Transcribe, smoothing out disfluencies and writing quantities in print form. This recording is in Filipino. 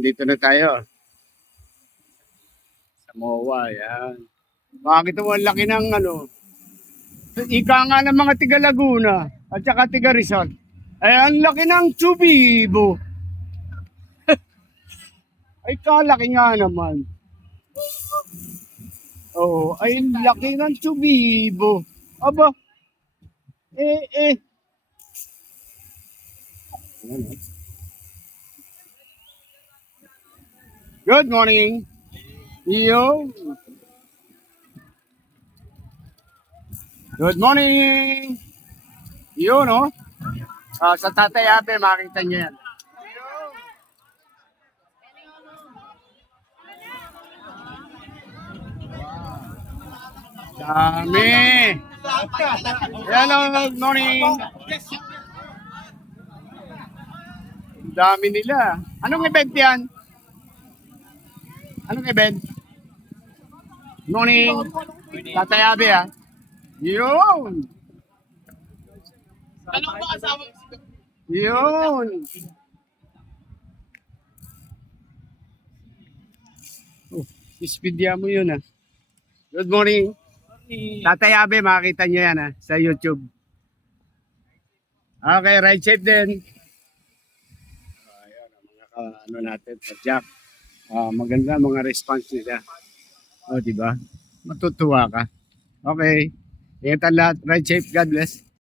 Dito na tayo. Sa MOA, yan. Makakita mo, ang laki ng ano. Ika nga ng mga tiga Laguna at saka tiga Rizal. Ay, ang laki ng Chubibo. Ay, kalaki nga naman. Oo, ay, laki ng Chubibo. Aba, eh. Good morning. Yo. Good morning. Yo, no? Sa Tatay Abe, makita niyo yan. Dami. Hello, good morning. Dami nila. Anong event yan? Anong event? Morning. Tatay Abe, ha? Yun. Anong ba kasama mo? Yun. Oh, ispidya mo yun, ha? Good morning. Tatay Abe, makikita nyo yan, ha? Sa YouTube. Okay, ride safe din. Ayan, ang mga ano natin, Jack. Maganda mga response nila. O, diba? Matutuwa ka. Okay. Ingat ang lahat. Ride safe. God bless.